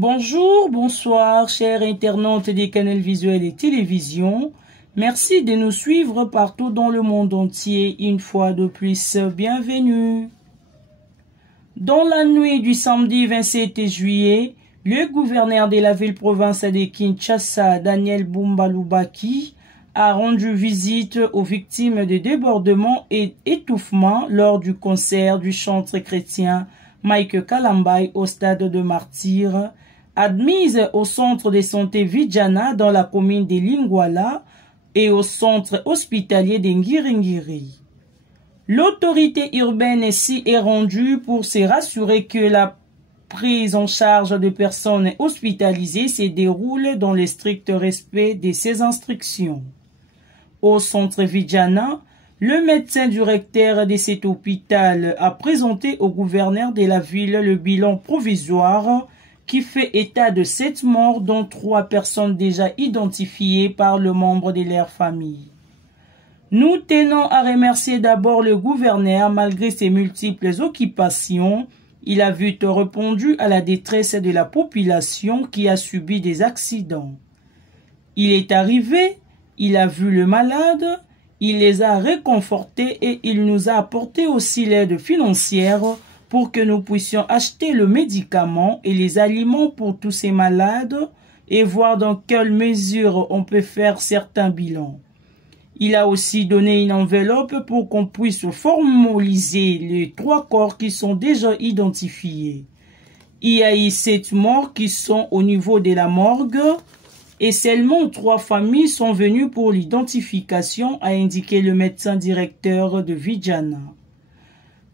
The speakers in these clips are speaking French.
Bonjour, bonsoir, chers internautes des canaux visuels et télévision. Merci de nous suivre partout dans le monde entier. Une fois de plus, bienvenue. Dans la nuit du samedi 27 juillet, le gouverneur de la ville-province de Kinshasa, Daniel Bumba-Lubaki, a rendu visite aux victimes de débordements et étouffements lors du concert du chantre chrétien Mike Kalambay au stade de Martyrs, admise au centre de santé Vijana dans la commune de Lingwala et au centre hospitalier de Ngiringiri. L'autorité urbaine ici est rendue pour se rassurer que la prise en charge de personnes hospitalisées se déroule dans le strict respect de ses instructions. Au centre Vijana, le médecin directeur de cet hôpital a présenté au gouverneur de la ville le bilan provisoire qui fait état de 7 morts, dont 3 personnes déjà identifiées par le membre de leur famille. Nous tenons à remercier d'abord le gouverneur. Malgré ses multiples occupations, il a vite répondu à la détresse de la population qui a subi des accidents. Il est arrivé, il a vu le malade, il les a réconfortés et il nous a apporté aussi l'aide financière pour que nous puissions acheter le médicament et les aliments pour tous ces malades et voir dans quelle mesure on peut faire certains bilans. Il a aussi donné une enveloppe pour qu'on puisse formaliser les 3 corps qui sont déjà identifiés. Il y a eu 7 morts qui sont au niveau de la morgue et seulement 3 familles sont venues pour l'identification, a indiqué le médecin directeur de Vijana.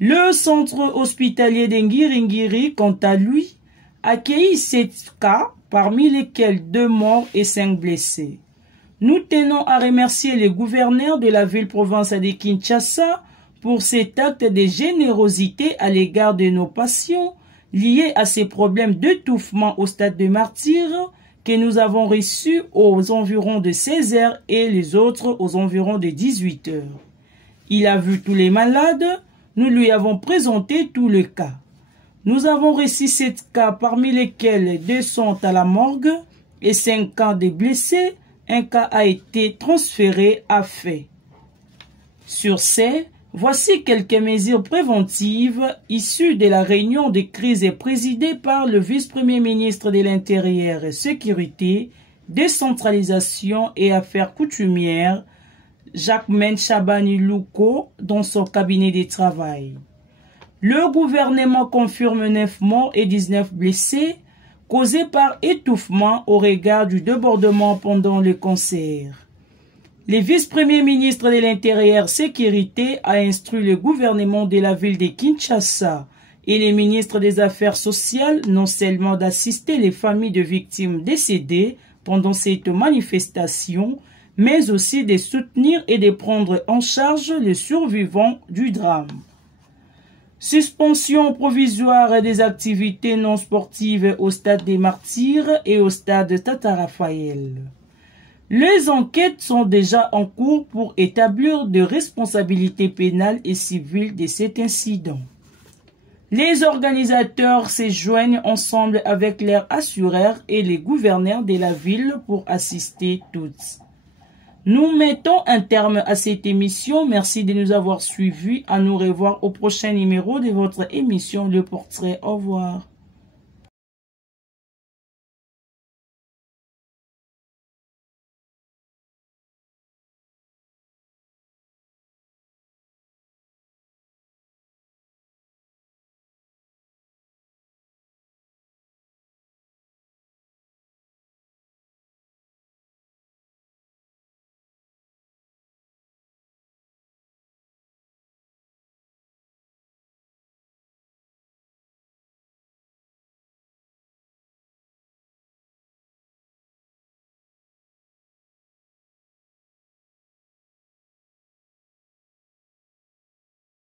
Le centre hospitalier d'Ngiringiri, quant à lui, a accueilli 7 cas, parmi lesquels 2 morts et 5 blessés. Nous tenons à remercier le gouverneur de la ville-province de Kinshasa pour cet acte de générosité à l'égard de nos patients liés à ces problèmes d'étouffement au stade de Martyrs que nous avons reçus aux environs de 16 h et les autres aux environs de 18 h. Il a vu tous les malades. Nous lui avons présenté tous les cas. Nous avons reçu 7 cas, parmi lesquels 2 sont à la morgue et 5 cas de blessés. Un cas a été transféré à Fès. Sur ce, voici quelques mesures préventives issues de la réunion de crise présidée par le vice-premier ministre de l'Intérieur et Sécurité, Décentralisation et Affaires coutumières, Jacquemain Chabani Louko, dans son cabinet de travail. Le gouvernement confirme 9 morts et 19 blessés causés par étouffement au regard du débordement pendant le concert. Le vice-premier ministre de l'Intérieur Sécurité a instruit le gouvernement de la ville de Kinshasa et les ministres des Affaires sociales non seulement d'assister les familles de victimes décédées pendant cette manifestation, mais aussi de soutenir et de prendre en charge les survivants du drame. Suspension provisoire des activités non sportives au stade des Martyrs et au stade Tata Raphaël. Les enquêtes sont déjà en cours pour établir des responsabilités pénales et civiles de cet incident. Les organisateurs se joignent ensemble avec leurs assureurs et les gouverneurs de la ville pour assister toutes. Nous mettons un terme à cette émission. Merci de nous avoir suivis. À nous revoir au prochain numéro de votre émission Le Portrait. Au revoir.